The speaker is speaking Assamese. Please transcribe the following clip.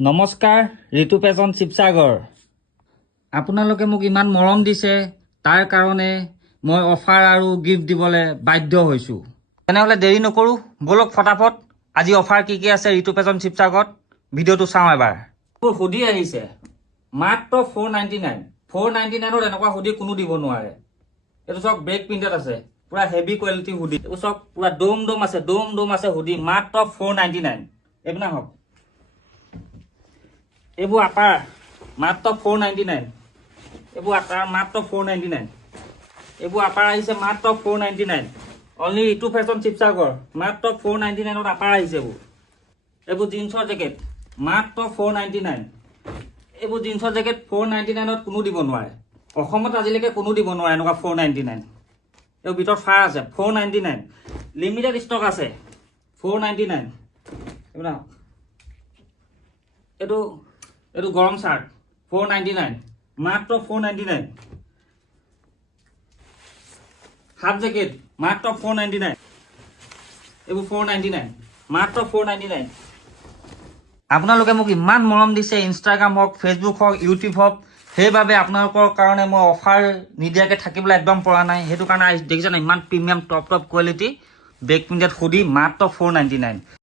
নমস্কাৰ ঋতু পেজন শিৱসাগৰ আপোনালোকে মোক ইমান মৰম দিছে তাৰ কাৰণে মই অফাৰ আৰু গিফ্ট দিবলৈ বাধ্য হৈছোঁ তেনেহলে দেৰি নকৰো বলক ফটাফট আজি অফাৰ কি কি আছে ঋতু পেজন শিৱসাগৰত ভিডিঅ'টো চাওঁ এবাৰ হুডি আহিছে মাত্ৰ 499 499ত এনেকুৱা হুডি কোনো দিব নোৱাৰে এইটো সব ব্ৰেক প্ৰিন্টেড আছে পুৰা হেভি কোৱালিটি হুডি এইটো সব পুৰা ডোম আছে হুডি মাত্ৰ 499 এবনা হক এইবোৰ আপাৰ মাত্ৰ 499 এইবোৰ আপাৰ মাত্ৰ 499 এইবোৰ আপাৰ আহিছে মাত্ৰ 499 অনলি ঋতু ফেশ্বন শিৱসাগৰ মাত্ৰ 499ত আপাৰ আহিছে এইবোৰ জিন্সৰ জেকেট মাত্ৰ 499 এইবোৰ জিন্সৰ জেকেট 499ত কোনো দিব নোৱাৰে অসমত আজিলৈকে কোনো দিব নোৱাৰে এনেকুৱা 499 এই ভিতৰত ফাৰ আছে 499 লিমিটেড ষ্টক আছে 499 এইবোৰ এইটো গৰম শাৰ্ট 499 মাত্ৰ 499 হাফ জ্যাকেট মাত্ৰ 499 এইবোৰ 499 মাত্ৰ 499 আপোনালোকে মোক ইমান মৰম দিছে ইনষ্টাগ্ৰাম হওক ফেচবুক হওক ইউটিউব হওক সেইবাবে আপোনালোকৰ কাৰণে মই অফাৰ নিদিয়াকে থাকিবলৈ একদম পৰা নাই সেইটো কাৰণে দেখিছেনে ইমান premium top quality back printed hoodie মাত্ৰ 499